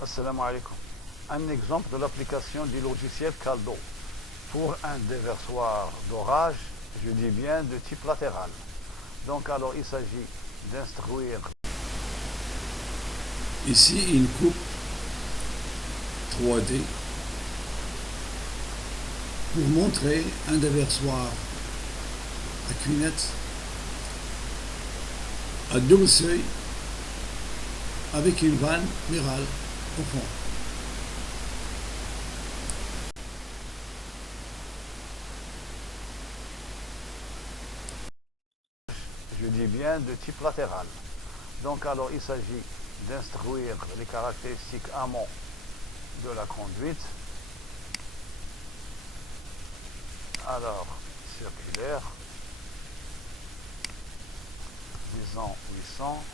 Assalamu alaikum. Un exemple de l'application du logiciel Caldo pour un déversoir d'orage, je dis bien de type latéral. Donc alors il s'agit d'instruire. Ici, une coupe 3D pour montrer un déversoir à cunette à double seuil avec une vanne murale au fond. Je dis bien de type latéral. Donc alors il s'agit d'instruire les caractéristiques amont de la conduite. Alors, circulaire, disons 800,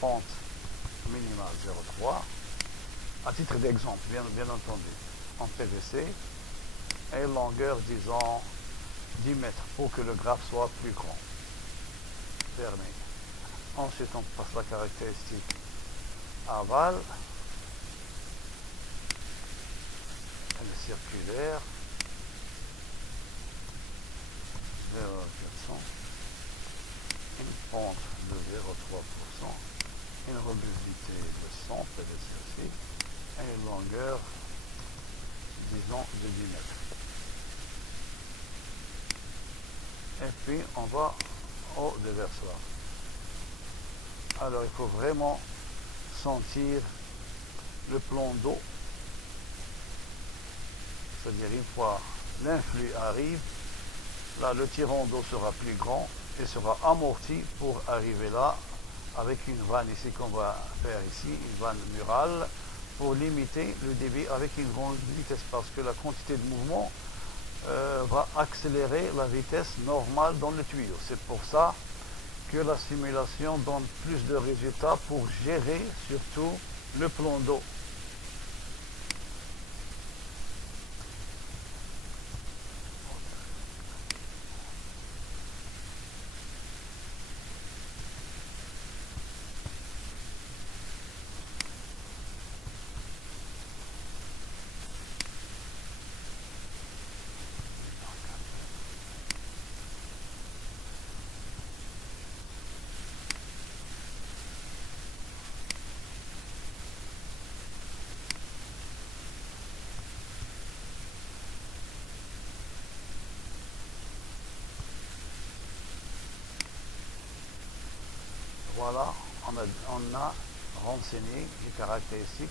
pente minimale 0,3, à titre d'exemple, bien entendu, en PVC, et longueur, disons, 10 mètres, pour que le graphe soit plus grand. Fermé. Ensuite, on passe la caractéristique aval, elle est circulaire, 0,400, une pente de 0,3%, une robustité de 100 PVC aussi, et une longueur, disons, de 10 mètres. Et puis, on va au déversoir. Alors, il faut vraiment sentir le plan d'eau. C'est-à-dire, une fois l'influx arrive, là, le tirant d'eau sera plus grand et sera amorti pour arriver là, avec une vanne ici qu'on va faire ici, une vanne murale, pour limiter le débit avec une grande vitesse, parce que la quantité de mouvement va accélérer la vitesse normale dans le tuyau. C'est pour ça que la simulation donne plus de résultats pour gérer surtout le plan d'eau. Voilà, on a renseigné les caractéristiques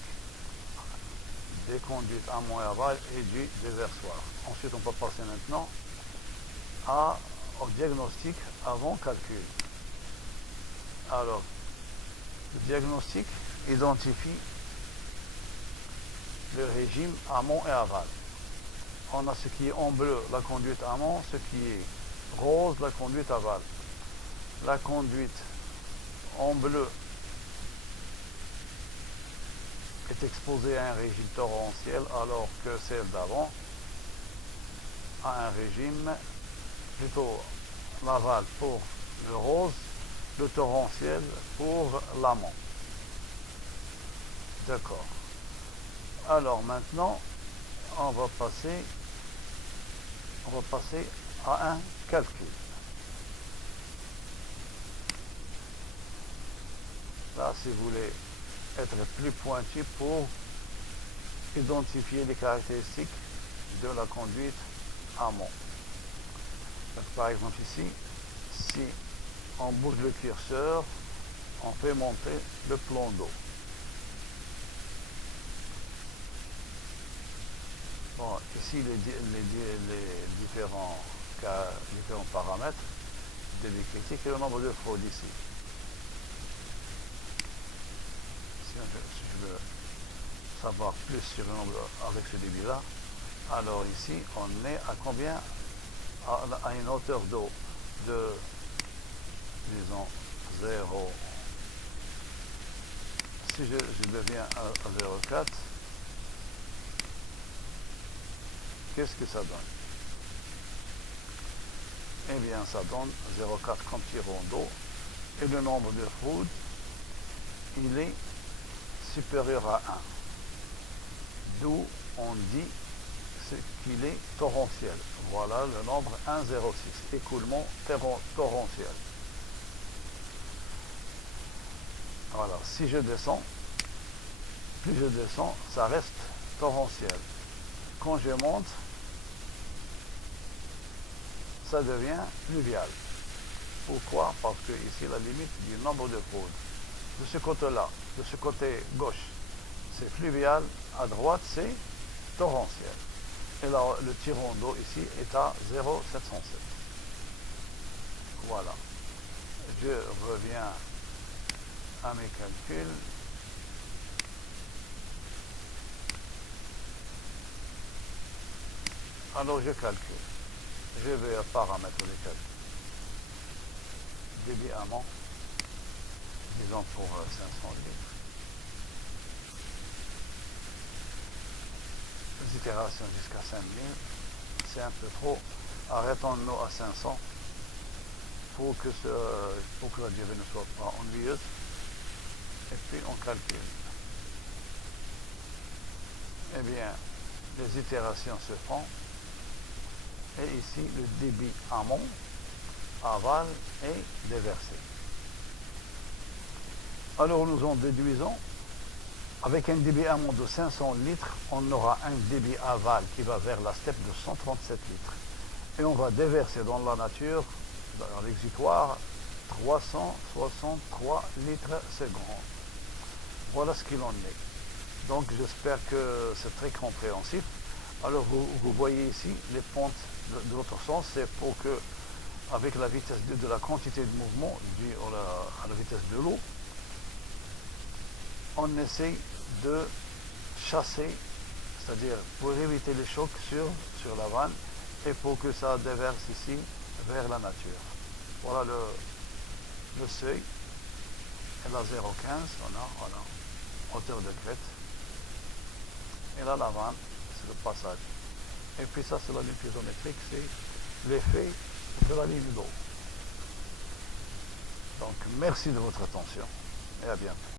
des conduites amont et aval et du déversoir. Ensuite, on peut passer maintenant au diagnostic avant calcul. Alors, le diagnostic identifie le régime amont et aval. On a ce qui est en bleu, la conduite amont, ce qui est rose, la conduite aval. La conduite en bleu est exposée à un régime torrentiel, alors que celle d'avant a un régime plutôt l'aval pour le rose, le torrentiel pour l'amont. D'accord. Alors maintenant, on va passer à un calcul. Là, si vous voulez être plus pointu pour identifier les caractéristiques de la conduite amont. Donc, par exemple ici, si on bouge le curseur, on fait monter le plan d'eau. Bon, ici les différents paramètres de débit critique et le nombre de fraudes ici. Si je veux savoir plus sur le nombre avec ce débit-là, alors ici, on est à combien? À une hauteur d'eau de, disons, 0. Si je deviens à 0,4, qu'est-ce que ça donne? Eh bien, ça donne 0,4 comme tirant d'eau. Et le nombre de fraudes, il est supérieur à 1. D'où on dit qu'il est torrentiel. Voilà le nombre 1,06, écoulement torrentiel. Voilà, si je descends, plus je descends, ça reste torrentiel. Quand je monte, ça devient pluvial. Pourquoi? Parce que ici, la limite du nombre de coudes. De ce côté-là, de ce côté gauche, c'est fluvial, à droite, c'est torrentiel. Et là, le tirant d'eau ici est à 0,707. Voilà. Je reviens à mes calculs. Alors, je calcule. Je vais paramètre les calculs. Débit amont, disons pour 500 litres. Les itérations jusqu'à 5000, c'est un peu trop. Arrêtons-nous à 500 pour que la durée ne soit pas ennuyeuse. Et puis on calcule. Eh bien, les itérations se font. Et ici, le débit amont, aval et déversé. Alors nous en déduisons, avec un débit amont de 500 litres, on aura un débit aval qui va vers la steppe de 137 litres. Et on va déverser dans la nature, dans l'exutoire, 363 litres secondes. Voilà ce qu'il en est. Donc j'espère que c'est très compréhensif. Alors vous voyez ici les pentes de l'autre sens, c'est pour que, avec la vitesse de la quantité de mouvement due à la vitesse de l'eau, on essaie de chasser, c'est-à-dire pour éviter les chocs sur la vanne et pour que ça déverse ici vers la nature. Voilà le seuil. Et là 0,15, voilà, hauteur de crête. Et là la vanne, c'est le passage. Et puis ça, c'est la ligne piézométrique, c'est l'effet de la ligne d'eau. Donc merci de votre attention et à bientôt.